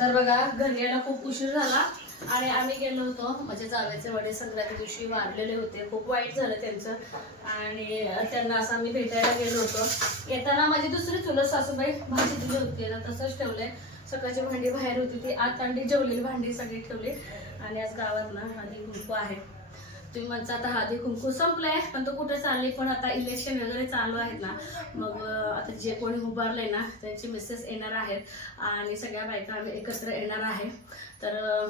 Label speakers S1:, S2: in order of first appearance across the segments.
S1: तर बघा घरी यायला खूप उशीर झाला आणि आम्ही गेलो होतो. म्हणजे माझ्या जावेचे वडील संक्रांती दिवशी वारलेले होते. खूप वाईट झालं त्यांचं. आणि त्यांना असं आम्ही भेटायला गेलो होतो. येताना माझी दुसरी चुलत सासूबाई भाजी दिली होती. तसंच ठेवलंय. सकाळची भांडी बाहेर होती ती. आत अंडी जेवलेली भांडी सगळी ठेवली. आणि आज गावात ना आधी कुंकू आहे. तुम्ही म्हणता आता हळदी कुंकू संपलाय पण तो कुठे चालली? पण आता इलेक्शन वगैरे चालू आहेत ना. मग आता जे कोणी उभारले ना त्यांची मिसेस येणार आहेत आणि सगळ्या बायका आम्ही एकत्र येणार आहे. तर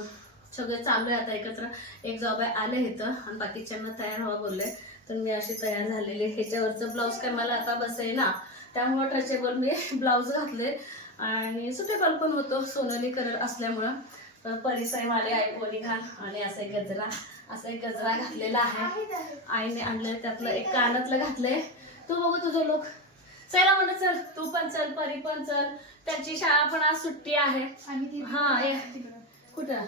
S1: सगळं चालू आहे आता एकत्र. एक जॉबाय आले इथं आणि बाकीच्यांना तयार व्हा बोलले तर मी अशी तयार झालेली आहे. ह्याच्यावरचं ब्लाऊज काय मला आता बसे ना त्यामुळं टचेबल मी ब्लाऊज घातले आणि सुटेबल पण होतो. सोनेली कलर असल्यामुळं. तर परिसाई माले आई कोणी घाल आणि असं गजरा. असा एक गजरा घातलेला आहे. आईने आणलं त्यातलं एक कानातलं घातलंय. तू बघू तुझं लोक चला म्हणलं चल. तू पण चल परी पण चल. त्यांची शाळा पण आज सुट्टी आहे. हा ये. कुठं?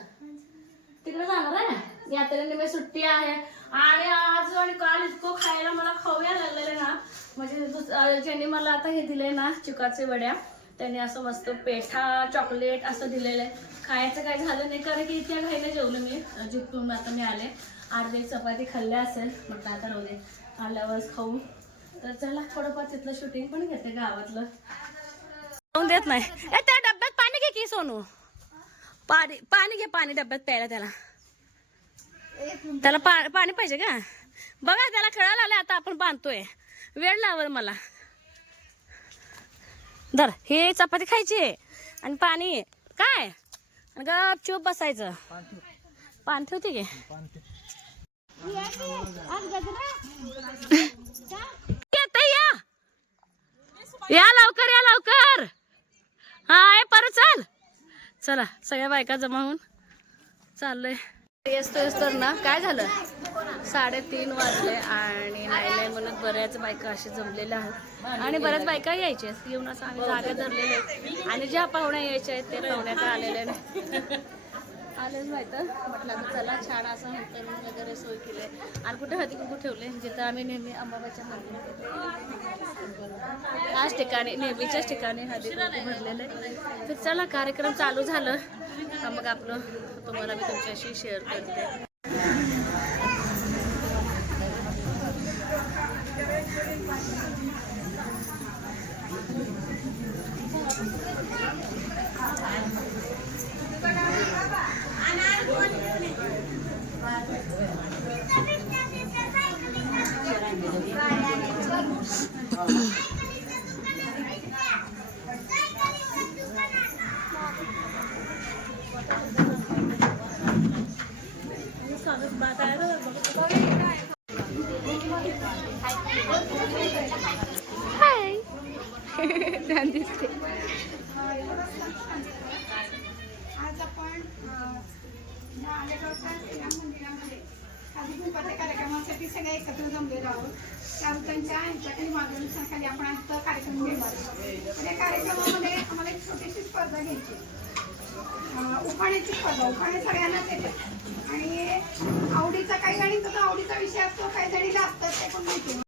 S1: तिकडे जाणार आहे यात्रेने सुट्टी आहे. आणि आज आणि काल इतकं खायला मला खाऊया लागलेले ना. म्हणजे ज्यांनी मला आता हे दिले ना चिकाचे वड्या. त्याने असं मस्त पेठा चॉकलेट असं दिलेलं आहे. खायचं काय झालं नाही कारण की इथे घाईला जेवलं मी. जिथून आता मी आले. अर्धे चपाती खाल्ल्या असेल म्हटलं आता राहू दे. आल्यावरच खाऊ. तर चला थोडंफार तिथलं शूटिंग पण घेते गावातलं. खाऊन देत नाही. ए, त्या डब्यात पाणी घे की सोनू. पाणी पाणी घे पाणी डब्यात प्यायला त्याला. त्याला पा पाणी पाहिजे का? बघा त्याला खेळायला आले आता आपण बांधतोय. वेळ लावल मला. धर हे चपाती खायची आहे. आणि पाणी काय? आणि गपचूप बसायचं. पान ठेवते की? या. या लवकर या लवकर. हा परत चल. चला सगळ्या बायका जमा होऊन चाललंय. येस येस तर ना काय झालं साडेतीन वाजले आणि नाही नाही म्हणत बऱ्याच बायका असे जमलेल्या आहेत आणि बऱ्याच बायका यायच्या आहेत. येऊन असं आम्ही जागा धरलेल्या आहेत. आणि ज्या पाहुण्या यायच्या आहेत ते पाहुण्या आलेल्या नाही आलेच माहितं म्हटलं आता चला छान असं करून वगैरे सोय केली आणि कुठे हळदी कुंकू ठेवले? जिथं आम्ही नेहमी अंबाबाच्या मंदिरात त्याच ठिकाणी नेहमीच्याच ठिकाणी हळदी कुंकू भरलेलं आहे. तर चला कार्यक्रम चालू झालं. मग आपलं तुम्हाला मी तुमच्याशी शेअर करते. छान दिसते
S2: आज आपण या आलेगावच्या मंदिरामध्ये आदिकुंपाच्या कार्यक्रमासाठी सगळे एकत्र जमलेलो आहोत त्याच्या यांच्याखाली मार्गदर्शनाखाली आपण आज कार्यक्रम घेणार आहोत. या कार्यक्रमामध्ये आम्हाला एक छोटीशी स्पर्धा घ्यायची उखाण्याची स्पर्धा उखाणे सगळ्यांनाच येते. आणि आवडीचा काही गणिताचा आवडीचा विषय असतो काही जणीला असतात ते पण माहिती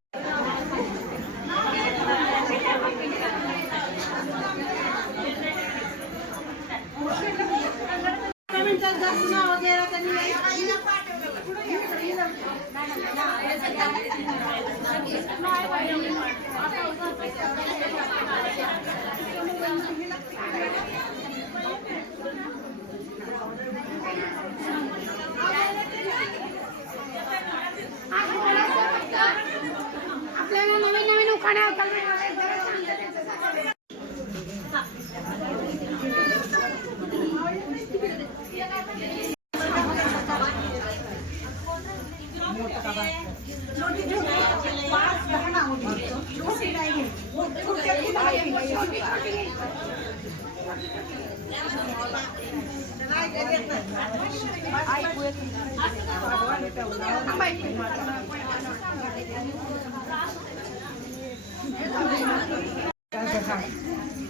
S2: आपल्याला नवीन नवीन उखाणे ऐकायला मिळणार आहेत. जरा शांततेचं जरा.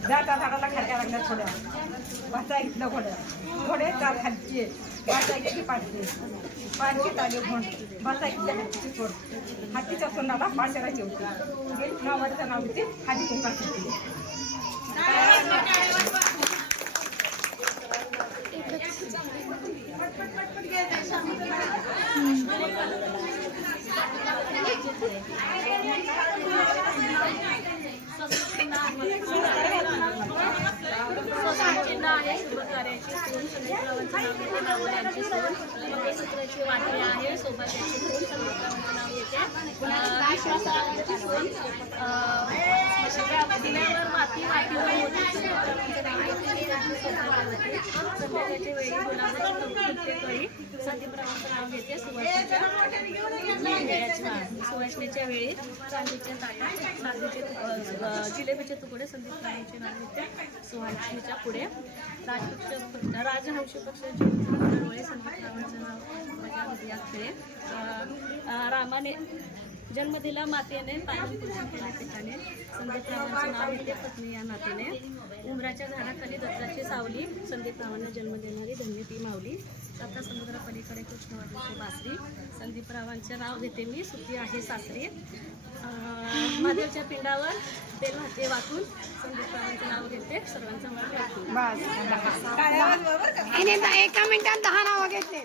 S3: जाता झाडाला खालच्या लागल्या थोड्या वाचा घेतलं थोड्या थोडे चार खालची वाचा घेतली पाचशे पाचशे ताले फोन वाचा घेतल्या हातीची फोड हातीच्या सोनाला पाचशेला जेवते नावाचं नाव होते हाती कुंकार
S1: चिन्ह आहे शुभ कार्याची सून समुद्रावरचं नाव घेते नवऱ्याची सून मंगळसूत्राची वाटी आहे. सौभाग्याची सून समुद्रावरचं नाव येते अं, विश्वासाची सून दिल्यावर माती वेळी गुलाबाची घेते वेळी चांदीच्या ताटा चांदीचे जिलेबीचे तुकडे संदीपरावांचे नाव होते सुहासिनीच्या पुढे. राजपक्ष राजहंशी पक्षाचे संदीप संदीपरावांचं नाव माझ्या हृदयात खेळे रामाने जन्म दिला मातेने पालन पोषण केल्या पिताने संदीपरावांचं नाव घेते पत्नी या नातीने. उमराच्या झाडाखाली दत्ताची सावली. संदीपरावांना जन्म देणारी धन्य ती माऊली. आता समुद्र पलीकडे कृष्णवाडीची बासरी संदीपरावांचे नाव घेते मी. सुखी आहे सासरी. अं, महादेवच्या पिंडावर बेल वाहते वाकून संदीपरावांचे नाव घेते. सर्वांचं
S2: एका मिनिटात दहा नावं घेतले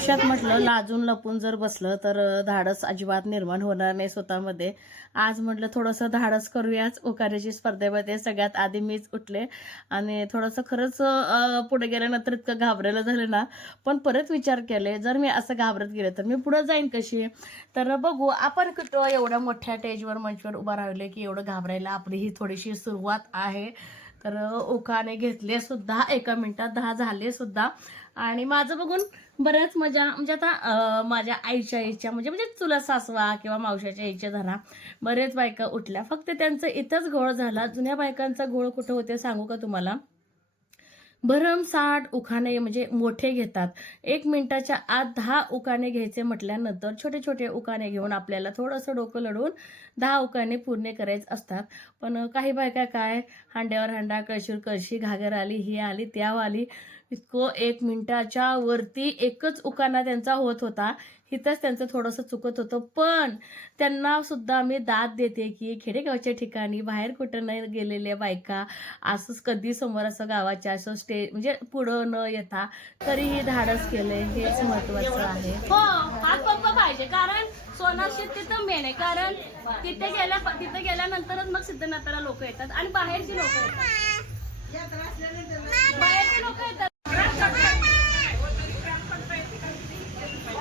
S1: आयुष्यात म्हटलं लाजून लपून जर बसलं तर धाडस अजिबात निर्माण होणार नाही स्वतःमध्ये. आज म्हटलं थोडंसं धाडस करूयाच उकाऱ्याची स्पर्धेमध्ये. सगळ्यात आधी मीच उठले आणि थोडंसं खरंच पुढे गेल्यानंतर इतकं घाबरायला झालं ना. पण परत विचार केले जर मी असं घाबरत गेले तर मी पुढे जाईन कशी? तर बघू आपण कुठं एवढ्या मोठ्या स्टेजवर मंचवर उभा राहिले की एवढं घाबरायला आपली ही थोडीशी सुरुवात आहे. तर ओकाने घेतले सुद्धा एका मिनिटात दहा झाले सुद्धा. आणि माझं बघून बऱ्याच मजा म्हणजे आता माझ्या आईच्या आईच्या म्हणजे म्हणजे चुला सासवा किंवा मावशाच्या आईच्या धरा बरेच बायका उठल्या. फक्त त्यांचं इथंच घोळ झाला. जुन्या बायकांचा घोळ कुठं होते सांगू का तुम्हाला? भरमसाठ उखाणे म्हणजे मोठे घेतात. एक मिनिटाच्या आत दहा उकाणे घ्यायचे म्हटल्यानंतर छोटे छोटे उखाणे घेऊन आपल्याला थोडंसं डोकं लढवून दहा उखाणे पूर्ण करायचे असतात. पण काही बायका काय हांड्यावर हांडा कळशीवर कळशी घागर आली ही आली त्या आली. इतकं एक मिनिटाच्या वरती एकच उकाणा त्यांचा होत होता. इथंच त्यांचं थोडंसं चुकत होतं. पण त्यांना सुद्धा मी दाद देते की खेडेगावच्या ठिकाणी बाहेर कुठं नाही गेलेल्या बायका असंच कधी समोर असं गावाच्या असं स्टेज म्हणजे पुढं न येता तरीही धाडस केलंय. हेच महत्वाचं आहे. हो हात पंप पाहिजे. कारण सोनारशी तिथं मेन आहे. कारण तिथे गेल्या तिथे गेल्यानंतरच मग सिद्धनाथाला लोक येतात. आणि बाहेरची लोक येतात. बाहेरची लोक येतात.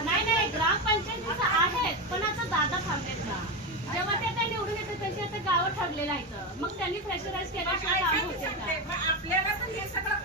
S1: नाही नाही ग्रामपंचायतीचं आहेत पण आता दादा थांबलेत ना. जेव्हा ते आता निवडून येतात त्यांची आता गावं ठरलेलं आहे मग त्यांनी प्रेशराईज केल्याशिवाय काम होते का?
S3: आपल्याला तर हे सगळं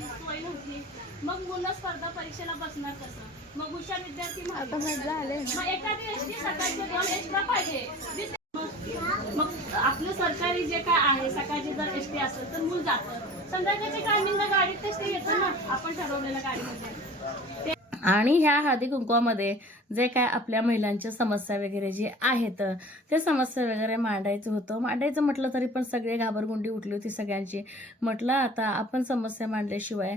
S1: सोय नव्हती मग मुलं स्पर्धा परीक्षेला बसणार कसं? मग हुशार विद्यार्थी मागे. मग एखादी सकाळचे दोन एक्स्ट्रा पाहिजे. मग- आपलं सरकारी जे काय आहे सकाळची जर एस टी असेल तर मूल जातं. संध्याकाळच्या टायमिंगला ते येतं ना. आपण ठरवलेल्या गाडीमध्ये. आणि ह्या हळदी कुंकवामध्ये जे काय आपल्या महिलांच्या समस्या वगैरे जे आहेत ते समस्या वगैरे मांडायचं होतं. मांडायचं म्हटलं तरी पण सगळे घाबरगुंडी उठली होती सगळ्यांची. म्हटलं आता आपण समस्या मांडल्याशिवाय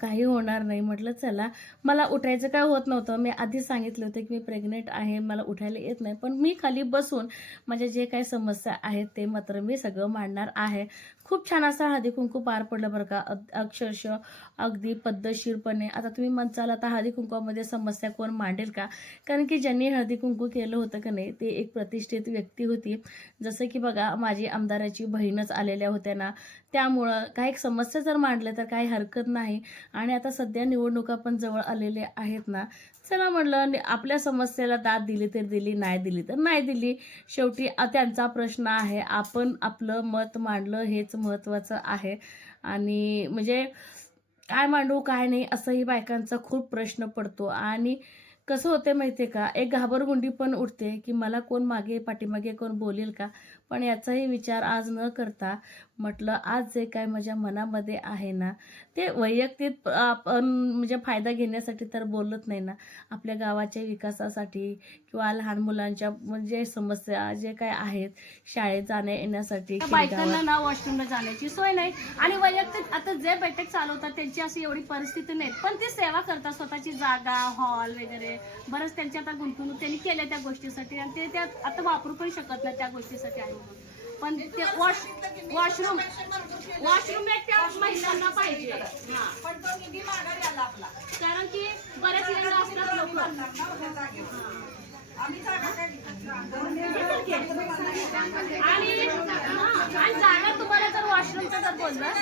S1: काही होणार नाही. म्हटलं चला मला उठायचं काय होत नव्हतं. मी आधी सांगितलं होतं की मी प्रेग्नेंट आहे मला उठायला येत नाही. पण मी खाली बसून माझ्या जे काही समस्या आहेत ते मात्र मी सगळं मांडणार आहे. खूप छान असा हळदी कुंकू पार पडलं बरं का. अक्षरशः अगदी पद्धतशीरपणे. आता तुम्ही म्हणचाल आता हळदी कुंकवामध्ये समस्या कोण मांडेल का? कारण की ज्यांनी हळदी कुंकू केलं होतं का नाही ते एक प्रतिष्ठित व्यक्ती होती. जसं की बघा माझी आमदाराची बहीणच आलेल्या होत्या ना त्यामुळं काही समस्या जर मांडल्या तर काही हरकत नाही. आणि आता सध्या निवडणुका पण जवळ आलेल्या आहेत ना चला म्हटलं आपल्या समस्येला दाद दिली तर दिली नाही दिली तर नाही दिली. शेवटी त्यांचा प्रश्न आहे आपण आपलं मत मांडलं हेच महत्त्वाचं आहे. आणि म्हणजे काय मांडू काय नाही असंही बायकांचा खूप प्रश्न पडतो. आणि कसं होते माहिती आहे का? एक घाबरगुंडी पण उठते की मला कोण मागे पाठीमागे कोण बोलेल का? पण याचाही विचार आज न करता म्हटलं आज जे काय माझ्या मनामध्ये आहे ना ते वैयक्तिक आपण म्हणजे फायदा घेण्यासाठी तर बोलत नाही ना. आपल्या गावाच्या विकासासाठी किंवा लहान मुलांच्या म्हणजे समस्या जे काय आहेत शाळेत जाण्या येण्यासाठी बायकांना ना वॉशरूमला जाण्याची सोय नाही. आणि वैयक्तिक आता जे बैठक चालवतात त्यांची अशी एवढी परिस्थिती नाही पण ती सेवा करतात स्वतःची जागा हॉल वगैरे. बरंच त्यांची आता गुंतवणूक त्यांनी केल्या त्या गोष्टीसाठी. आणि ते त्या आता वापरू पण शकत नाही त्या गोष्टीसाठी. पण ते वॉश वॉशरूम वॉशरूम एक त्या महिलांना पाहिजे. हा. कारण की बऱ्याच वेळेला असतात लोक. आणि हा, आणि जागा तुम्हाला जर वॉशरूमचं जर बोललं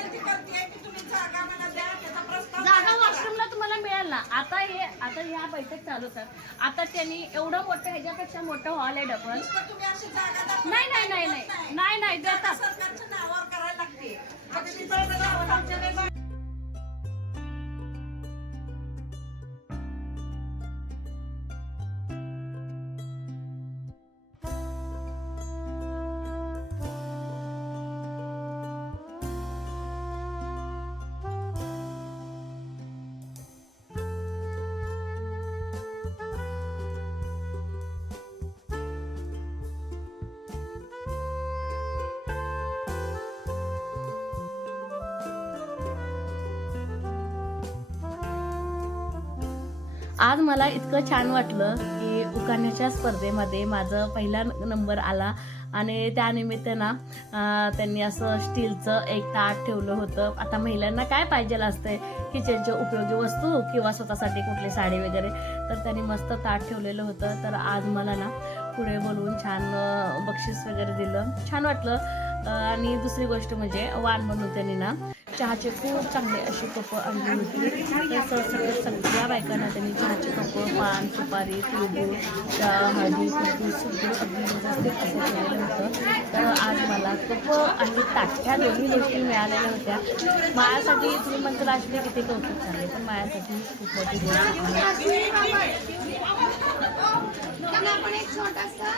S1: जागा वॉशरूमला तुम्हाला मिळेल ना. आता हे आता ह्या बैठक चालू तर आता त्यांनी एवढं मोठं ह्याच्यापेक्षा मोठं हॉल आहे डबल नाही नाही नाही नाही नाही. नाही देतात. आज मला इतकं छान वाटलं की उकाण्याच्या स्पर्धेमध्ये माझं पहिला नंबर आला. आणि त्यानिमित्तानं त्यांनी असं स्टीलचं एक ताट ठेवलं होतं. आता महिलांना काय पाहिजे असते किचनच्या उपयोगी वस्तू किंवा स्वतःसाठी कुठली साडी वगैरे? तर त्यांनी मस्त ताट ठेवलेलं होतं. तर आज मला ना पुढे बोलवून छान बक्षीस वगैरे दिलं. छान वाटलं. आणि दुसरी गोष्ट म्हणजे वाण म्हणून त्यांनी ना चहाचे खूप चांगले अशी कपं आणली होती. तर सगळ्या बायकांना त्यांनी चहाचे कपं पान सुपारी तिळगुळ चहा, हळदी कुंकू सगळं अगदी व्यवस्थित असं केलेलं होतं. तर आज मला कपं आणि ताटक्या दोन्ही गोष्टी मिळालेल्या होत्या. माझ्यासाठी तुम्ही म्हणता असले किती कौतुक झाले पण माझ्यासाठी खूप मोठी गोष्ट
S2: आपण एक छोटासा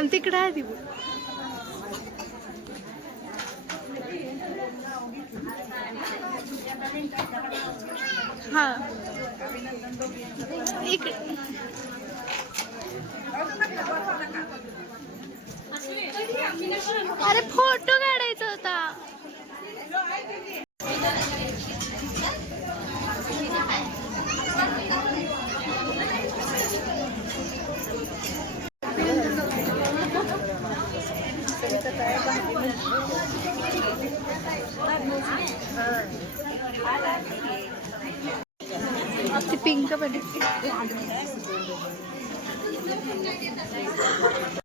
S2: आणि तिकडे आहे ती हा. इकडे अरे फोटो काढायचा होता. ती पिंक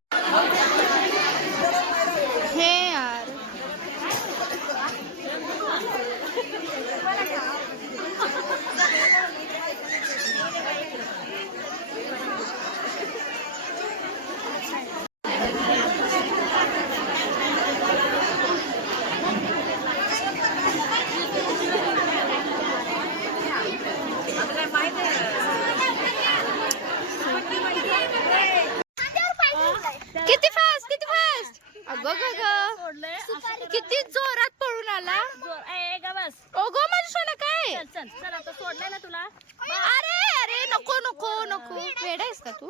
S1: बस.
S4: ओगो माझी सोना काय?
S1: चल चल चल आता सोडलंय ना तुला.
S4: अरे अरे नको नको नको. वेड आहेस का तू?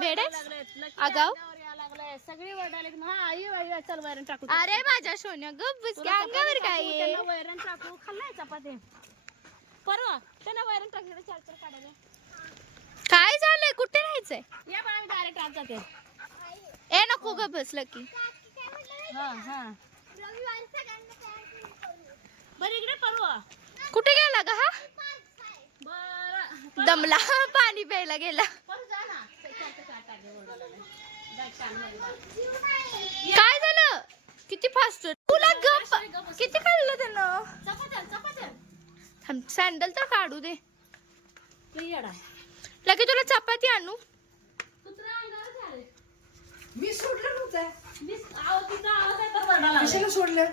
S4: वेड आहेस?
S1: सगळी वरडायला हा आई आई चल वैरण टाकू
S4: अरे माझ्या सोन्या गप अंगावर काय?
S1: वैरण टाकू खाल्लाय चपाती. परवा त्यांना वैरण टाकलं चार चार काढायला
S4: काय झालंय? कुठे राहायचंय?
S1: या पण आम्ही डायरेक्ट आज जाते.
S4: ए नको ग बसलं की
S1: हा हा. बरं इकडे परवा
S4: कुठे गेला ग हा दमला पाणी प्यायला गेला.
S1: काय
S4: झालं? किती फास्ट तुला गप. किती खाल्लं त्यानं? सँडल तर काढू दे. लगे तुला चपाती आणू.
S1: कुत्रा अंगावर झाले
S3: मी सोडलं नव्हतं सोडलं?